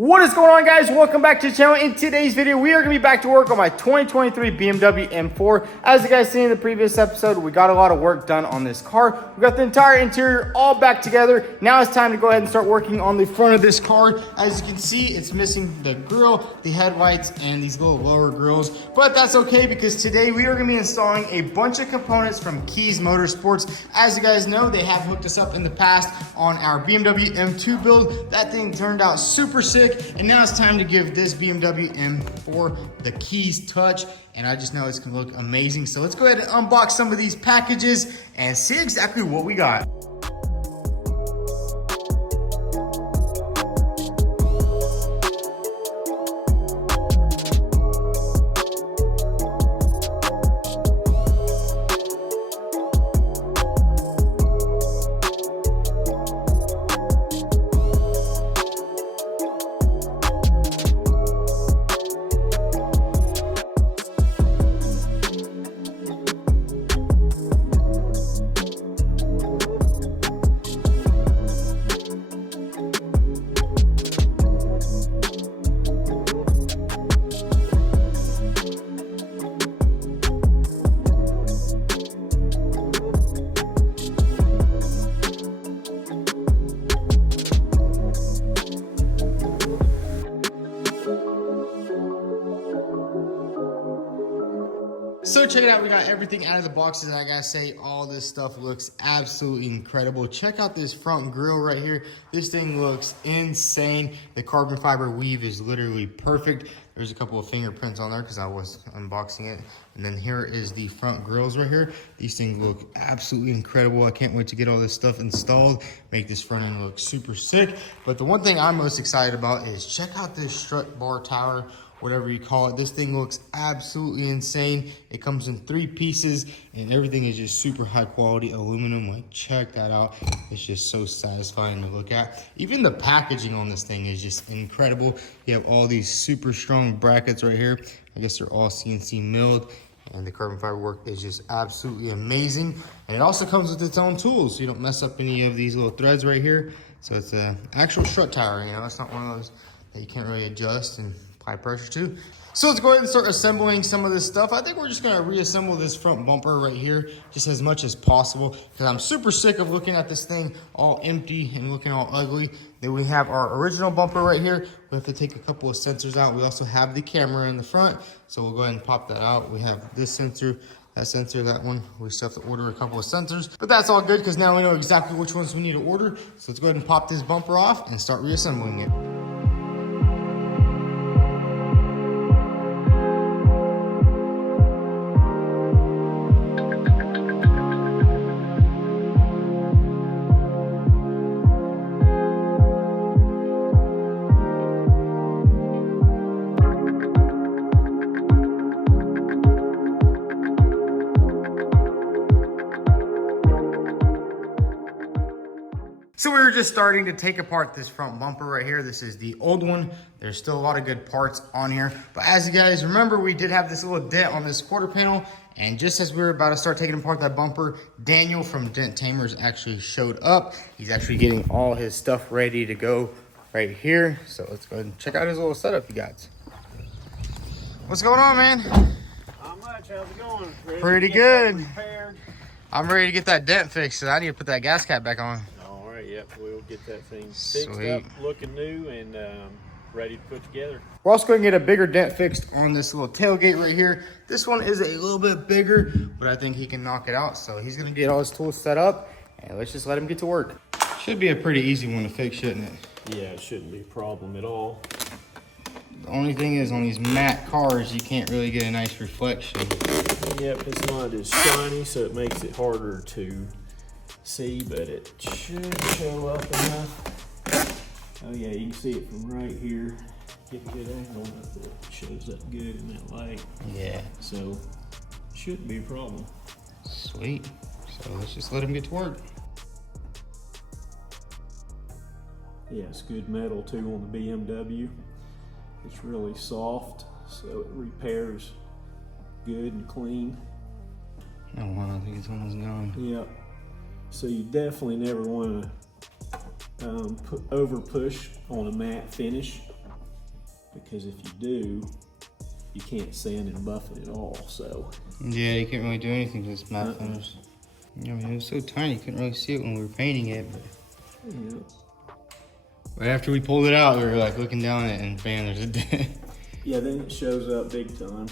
What is going on, guys? Welcome back to the channel. In today's video, we are going to be back to work on my 2023 BMW M4. As you guys seen in the previous episode, we got a lot of work done on this car. We got the entire interior all back together. Now it's time to go ahead and start working on the front of this car. As you can see, it's missing the grille, the headlights, and these little lower grills. But that's okay, because today we are going to be installing a bunch of components from Keys Motorsports. As you guys know, they have hooked us up in the past on our BMW M2 build. That thing turned out super sick. And now it's time to give this BMW M4 the Keys touch. And I just know it's gonna look amazing. So let's go ahead and unbox some of these packages and see exactly what we got. So check it out, we got everything out of the boxes, and I gotta say, all this stuff looks absolutely incredible. Check out this front grille right here. This thing looks insane. The carbon fiber weave is literally perfect. There's a couple of fingerprints on there because I was unboxing it. And then here is the front grills right here. These things look absolutely incredible. I can't wait to get all this stuff installed, make this front end look super sick. But the one thing I'm most excited about is check out this strut bar tower, whatever you call it. This thing looks absolutely insane. It comes in 3 pieces and everything is just super high quality aluminum. Like, check that out. It's just so satisfying to look at. Even the packaging on this thing is just incredible. You have all these super strong brackets right here. I guess they're all CNC milled, and the carbon fiber work is just absolutely amazing. And it also comes with its own tools, so you don't mess up any of these little threads right here. So it's an actual strut tower, you know, it's not one of those that you can't really adjust and apply pressure to. So let's go ahead and start assembling some of this stuff. I think we're just gonna reassemble this front bumper right here just as much as possible, because I'm super sick of looking at this thing all empty and looking all ugly. Then we have our original bumper right here. We have to take a couple of sensors out. We also have the camera in the front, so we'll go ahead and pop that out. We have this sensor, that one. We still have to order a couple of sensors, but that's all good because now we know exactly which ones we need to order. So let's go ahead and pop this bumper off and start reassembling it. So we were just starting to take apart this front bumper right here. This is the old one. There's still a lot of good parts on here. But as you guys remember, we did have this little dent on this quarter panel. And just as we were about to start taking apart that bumper, Daniel from Dent Tamers actually showed up. He's actually getting all his stuff ready to go right here. So let's go ahead and check out his little setup he got. What's going on, man? Not much. How's it going? Pretty good. I'm ready to get that dent fixed. So I need to put that gas cap back on. Yep, we'll get that thing fixed up, looking new, and ready to put together. We're also going to get a bigger dent fixed on this little tailgate right here. This one is a little bit bigger, but I think he can knock it out. So he's going to get all his tools set up, and let's just let him get to work. Should be a pretty easy one to fix, shouldn't it? Yeah, it shouldn't be a problem at all. The only thing is, on these matte cars, you can't really get a nice reflection. Yep, it's not as shiny, so it makes it harder to see, but it should show up enough. Oh yeah, you can see it from right here. Get a good angle on it. It shows up good in that light. Yeah. So shouldn't be a problem. Sweet. So let's just let him get to work. Yeah, it's good metal too on the BMW. It's really soft, so it repairs good and clean. Oh wow, I think it's almost gone. Yep. So you definitely never want to over push on a matte finish. because if you do, you can't sand and buff it at all, so. Yeah, you can't really do anything to this matte finish. I mean, it was so tiny, you couldn't really see it when we were painting it, but. Yeah. Right after we pulled it out, we were like looking down at it and bam, there's a dent. Yeah, then it shows up big time.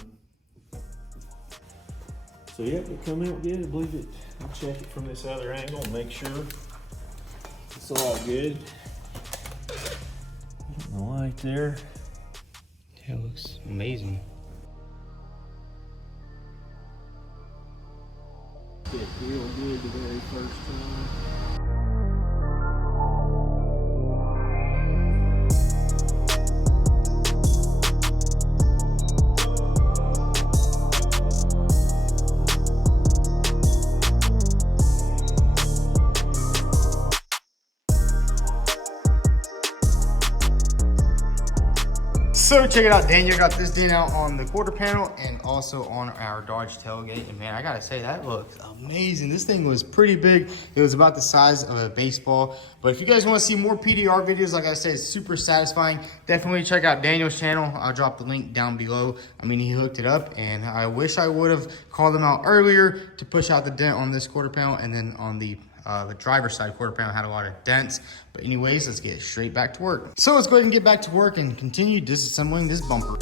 So yeah, it come out good, I believe it. I'll check it from this other angle and make sure it's all good. The light there. Yeah, it looks amazing. Fit real good the very first time. So check it out, Daniel got this dent out on the quarter panel and also on our Dodge tailgate. And man, I gotta say, that looks amazing. This thing was pretty big. It was about the size of a baseball. But if you guys wanna see more PDR videos, like I said, it's super satisfying. Definitely check out Daniel's channel. I'll drop the link down below. I mean, he hooked it up and I wish I would have called him out earlier to push out the dent on this quarter panel, and then on the driver's side quarter panel had a lot of dents. But anyways, let's get straight back to work. So let's go ahead and get back to work and continue disassembling this bumper.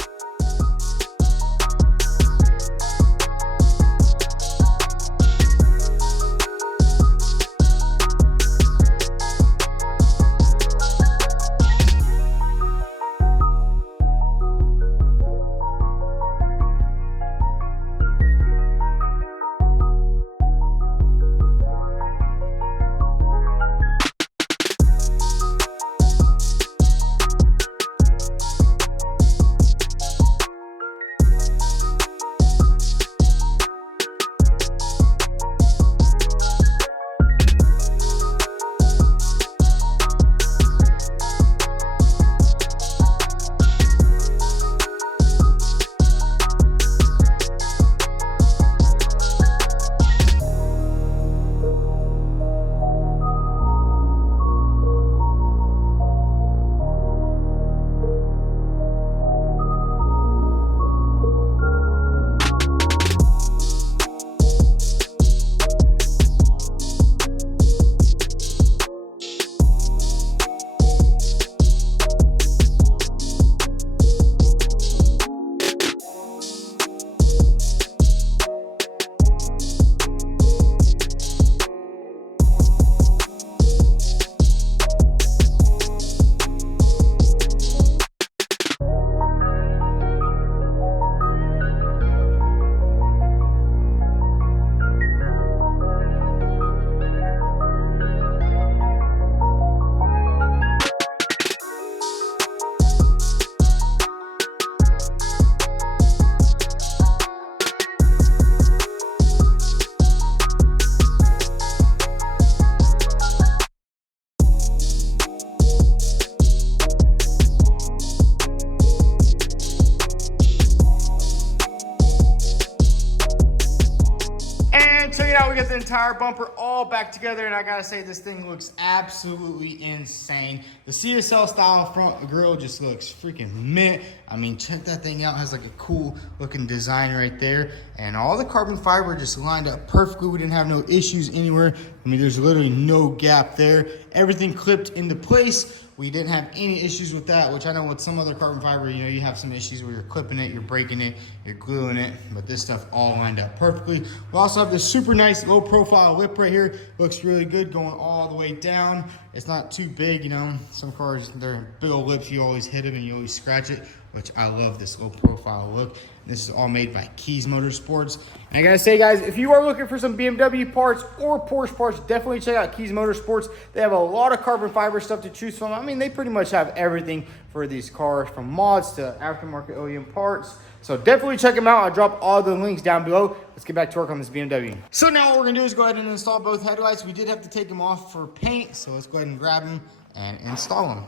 Check it out, we got the entire bumper all back together, and I gotta say, this thing looks absolutely insane. The CSL style front grille just looks freaking mint. I mean, check that thing out. It has like a cool looking design right there, and all the carbon fiber just lined up perfectly. We didn't have no issues anywhere. I mean, there's literally no gap there. Everything clipped into place. We didn't have any issues with that, which I know with some other carbon fiber, you know, you have some issues where you're clipping it, you're breaking it, you're gluing it, but this stuff all lined up perfectly. We also have this super nice low profile lip right here. Looks really good going all the way down. It's not too big, you know. Some cars, they're big old lips, you always hit them and you always scratch it, which I love this low profile look. This is all made by Keys Motorsports. And I gotta say, guys, if you are looking for some BMW parts or Porsche parts, definitely check out Keys Motorsports. They have a lot of carbon fiber stuff to choose from. I mean, they pretty much have everything for these cars, from mods to aftermarket OEM parts. So definitely check them out. I'll drop all the links down below. Let's get back to work on this BMW. So now what we're gonna do is go ahead and install both headlights. We did have to take them off for paint, so let's go ahead and grab them and install them.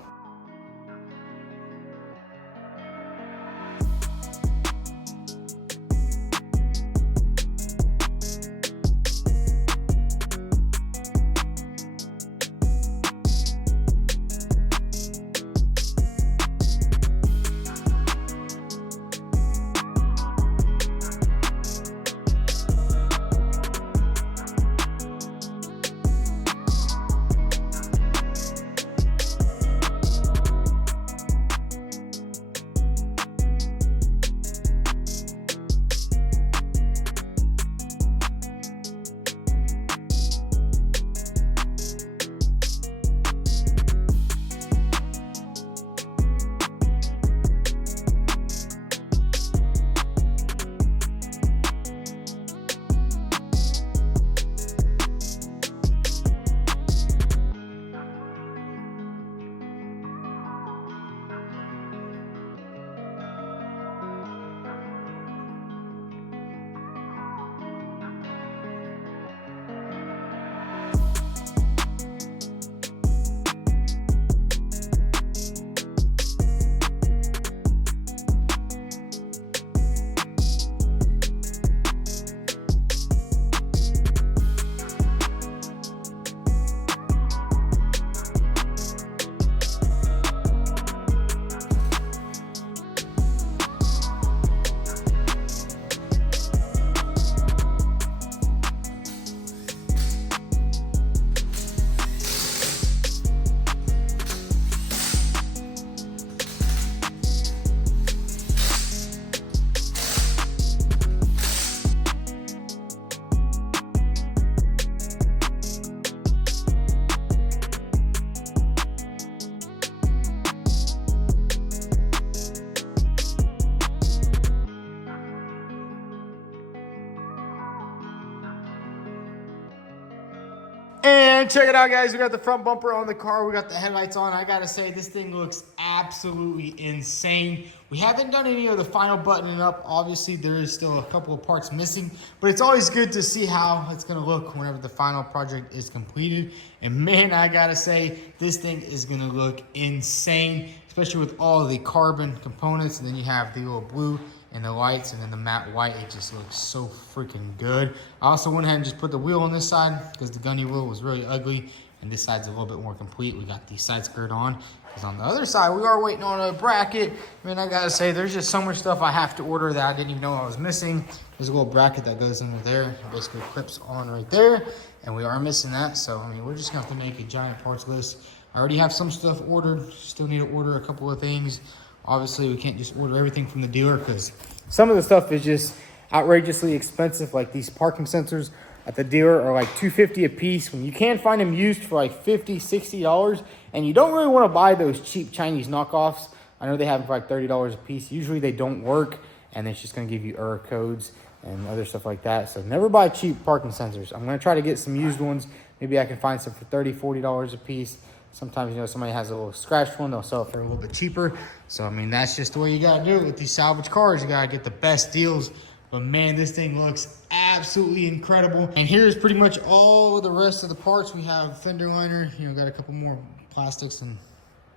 And check it out, guys. We got the front bumper on the car. We got the headlights on. I gotta say, this thing looks absolutely insane. We haven't done any of the final buttoning up. Obviously, there is still a couple of parts missing, but it's always good to see how it's gonna look whenever the final project is completed. And man, I gotta say, this thing is gonna look insane, especially with all the carbon components. And then you have the little blue and the lights, and then the matte white. It just looks so freaking good. I also went ahead and just put the wheel on this side because the gunny wheel was really ugly, and this side's a little bit more complete. We got the side skirt on, because on the other side we are waiting on a bracket. I mean, I gotta say, there's just so much stuff I have to order that I didn't even know I was missing. There's a little bracket that goes under there. It basically clips on right there, and we are missing that. So I mean, we're just gonna have to make a giant parts list. I already have some stuff ordered, still need to order a couple of things. Obviously, we can't just order everything from the dealer because some of the stuff is just outrageously expensive. Like these parking sensors at the dealer are like $250 a piece, when you can find them used for like $50, $60. And you don't really want to buy those cheap Chinese knockoffs. I know they have them for like $30 a piece. Usually they don't work, and it's just going to give you error codes and other stuff like that. So never buy cheap parking sensors. I'm going to try to get some used ones. Maybe I can find some for $30, $40 a piece. Sometimes, you know, somebody has a little scratched one, they'll sell it for a little bit cheaper. So, I mean, that's just the way you got to do it with these salvage cars. You got to get the best deals. But, man, this thing looks absolutely incredible. And here's pretty much all the rest of the parts. We have fender liner, you know, got a couple more plastics and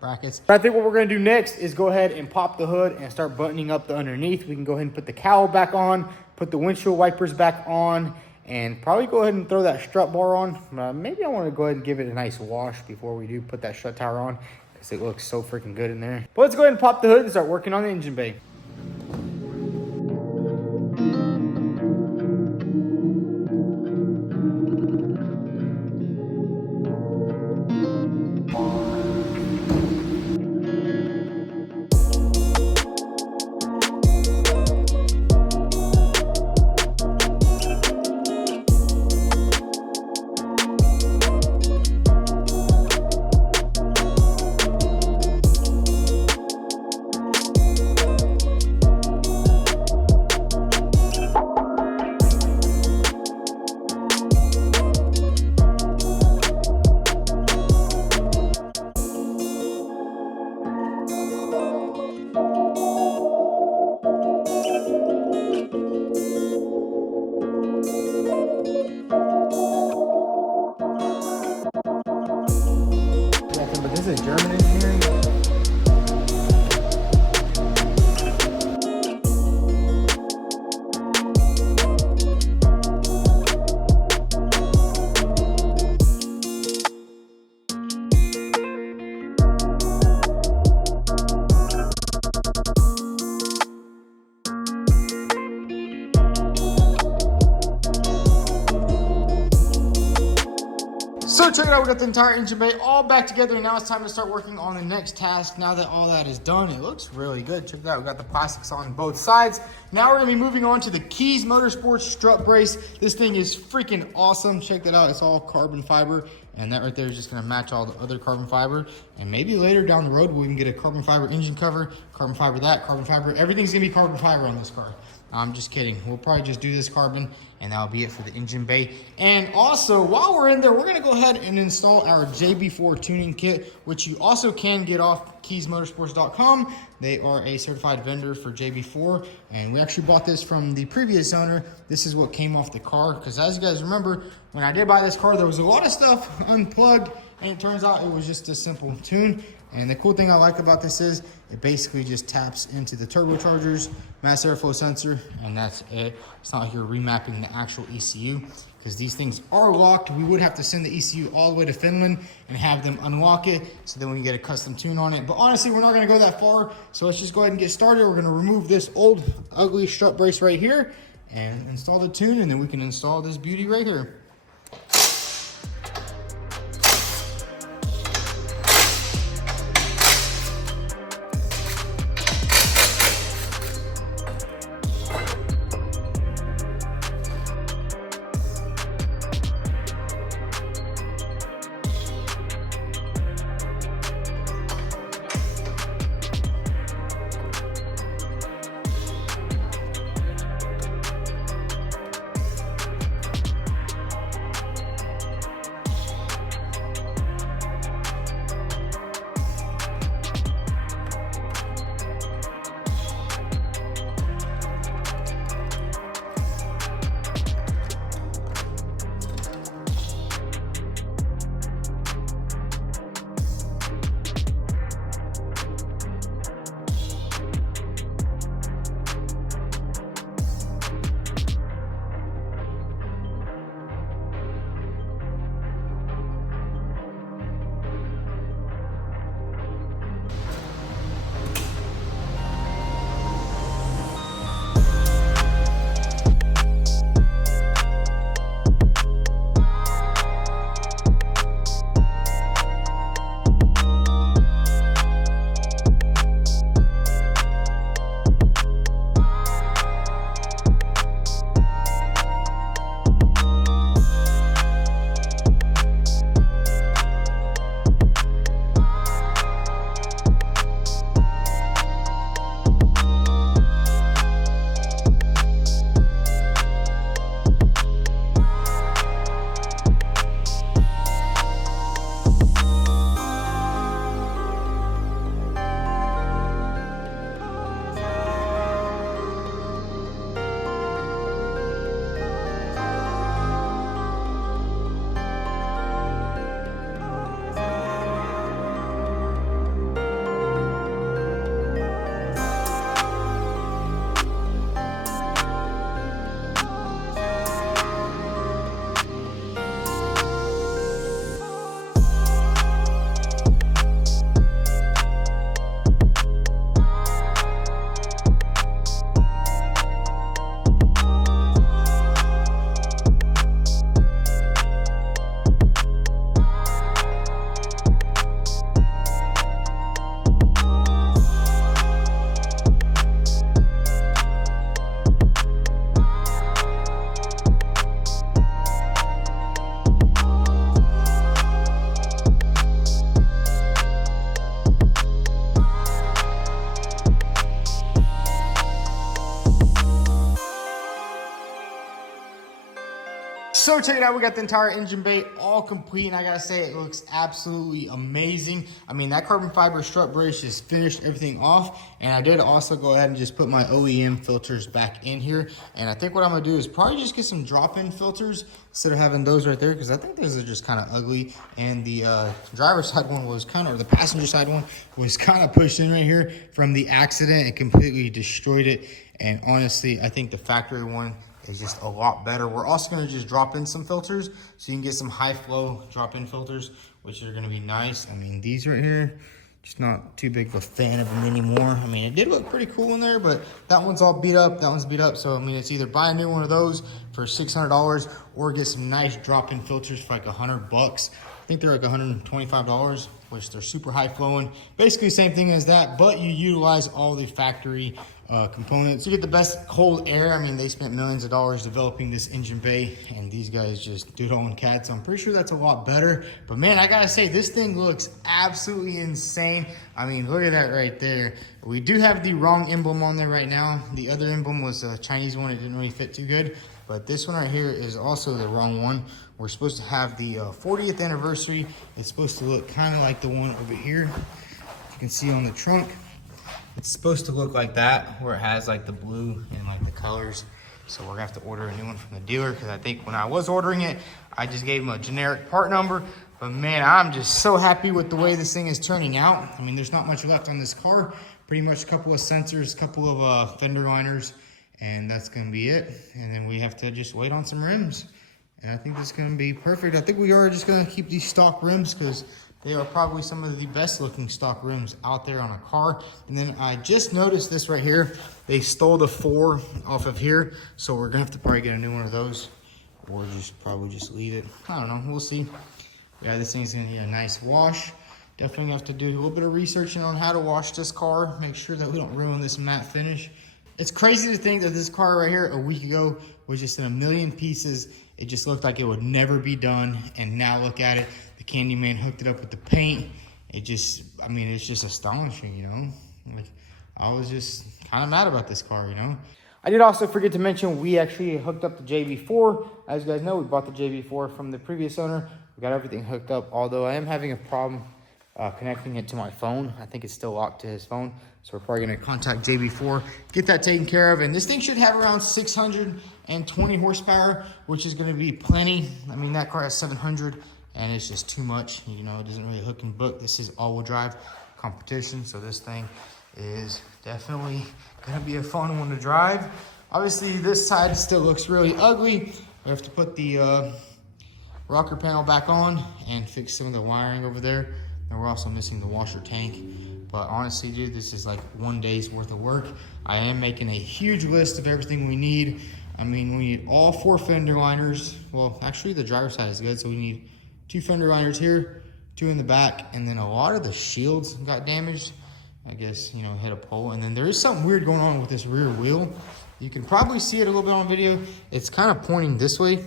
brackets. But I think what we're going to do next is go ahead and pop the hood and start buttoning up the underneath. We can go ahead and put the cowl back on, put the windshield wipers back on, and probably go ahead and throw that strut bar on. Maybe I want to go ahead and give it a nice wash before we do put that strut tower on, because it looks so freaking good in there. But let's go ahead and pop the hood and start working on the engine bay. This is German engineering. So check it out, we got the entire engine bay all back together, and now it's time to start working on the next task. Now that all that is done, it looks really good. Check it out, we got the plastics on both sides. Now we're gonna be moving on to the Keys Motorsports strut brace. This thing is freaking awesome. Check that out, it's all carbon fiber, and that right there is just gonna match all the other carbon fiber. And maybe later down the road, we can get a carbon fiber engine cover, carbon fiber that, carbon fiber. Everything's gonna be carbon fiber on this car. I'm just kidding. We'll probably just do this carbon, and that'll be it for the engine bay. And also, while we're in there, we're gonna go ahead and install our JB4 tuning kit, which you also can get off keysmotorsports.com. They are a certified vendor for JB4, and we actually bought this from the previous owner. This is what came off the car, because as you guys remember, when I did buy this car, there was a lot of stuff unplugged, and it turns out it was just a simple tune. And the cool thing I like about this is it basically just taps into the turbochargers, mass airflow sensor, and that's it. It's not like you're remapping the actual ECU, because these things are locked. We would have to send the ECU all the way to Finland and have them unlock it, so then we can get a custom tune on it. But honestly, we're not gonna go that far, so let's just go ahead and get started. We're gonna remove this old ugly strut brace right here and install the tune, and then we can install this beauty right here. So check it out, we got the entire engine bay all complete, and I gotta say it looks absolutely amazing. I mean, that carbon fiber strut brace just finished everything off, and I did also go ahead and just put my OEM filters back in here. And I think what I'm gonna do is probably just get some drop-in filters instead of having those right there, because I think those are just kind of ugly. And the driver's side one was kind of, or the passenger side one was kind of pushed in right here from the accident. It completely destroyed it. And honestly, I think the factory one is just a lot better. We're also gonna just drop in some filters so you can get some high flow drop-in filters, which are gonna be nice. I mean, these right here, just not too big of a fan of them anymore. I mean, it did look pretty cool in there, but that one's all beat up, that one's beat up. So I mean, it's either buy a new one of those for $600 or get some nice drop-in filters for like $100. I think they're like $125, which they're super high flowing. Basically same thing as that, but you utilize all the factory components. You get the best cold air. I mean, they spent millions of dollars developing this engine bay, and these guys just do it all in CAD, so I'm pretty sure that's a lot better. But man, I gotta say, this thing looks absolutely insane. I mean, look at that right there. We do have the wrong emblem on there right now. The other emblem was a Chinese one. It didn't really fit too good, but this one right here is also the wrong one. We're supposed to have the 40th anniversary. It's supposed to look kind of like the one over here. You can see on the trunk. It's supposed to look like that, where it has like the blue and like the colors. So we're gonna have to order a new one from the dealer, because I think when I was ordering it, I just gave them a generic part number. But man, I'm just so happy with the way this thing is turning out. I mean, there's not much left on this car. Pretty much a couple of sensors, a couple of fender liners, and that's gonna be it. And then we have to just wait on some rims. And I think this is gonna be perfect. I think we are just gonna keep these stock rims, because they are probably some of the best looking stock rims out there on a car. And then I just noticed this right here. They stole the 4 off of here. So we're gonna have to probably get a new one of those, or just probably just leave it. I don't know, we'll see. Yeah, this thing's gonna need a nice wash. Definitely have to do a little bit of researching on how to wash this car. Make sure that we don't ruin this matte finish. It's crazy to think that this car right here a week ago was just in a million pieces. It just looked like it would never be done. And now look at it. The Candyman hooked it up with the paint. It just, I mean, it's just astonishing, you know? Like, I was just kind of mad about this car, you know? I did also forget to mention, we actually hooked up the JB4. As you guys know, we bought the JB4 from the previous owner. We got everything hooked up, although I am having a problem connecting it to my phone. I think it's still locked to his phone. So we're probably gonna contact JB4, get that taken care of. And this thing should have around 620 horsepower, which is gonna be plenty. I mean, that car has 700. And it's just too much, you know, it doesn't really hook and book. This is all-wheel drive competition, so this thing is definitely gonna be a fun one to drive. Obviously, this side still looks really ugly. We have to put the rocker panel back on and fix some of the wiring over there. And we're also missing the washer tank. But honestly, dude, this is like one day's worth of work. I am making a huge list of everything we need. I mean, we need all 4 fender liners. Well, actually, the driver's side is good, so we need 2 fender liners here, 2 in the back, and then a lot of the shields got damaged. I guess, you know, hit a pole. And then there is something weird going on with this rear wheel. You can probably see it a little bit on video. It's kind of pointing this way.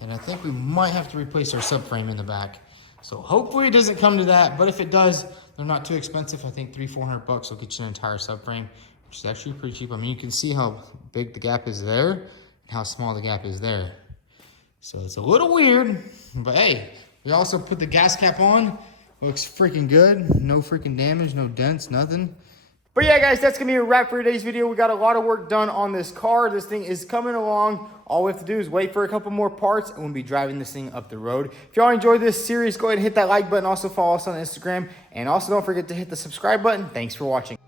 And I think we might have to replace our subframe in the back. So hopefully it doesn't come to that. But if it does, they're not too expensive. I think $300-400 will get you your entire subframe, which is actually pretty cheap. I mean, you can see how big the gap is there and how small the gap is there. So it's a little weird, but hey, we also put the gas cap on. Looks freaking good. No freaking damage, no dents, nothing. But yeah, guys, that's gonna be a wrap for today's video. We got a lot of work done on this car. This thing is coming along. All we have to do is wait for a couple more parts and we'll be driving this thing up the road. If y'all enjoyed this series, go ahead and hit that like button. Also follow us on Instagram. And also don't forget to hit the subscribe button. Thanks for watching.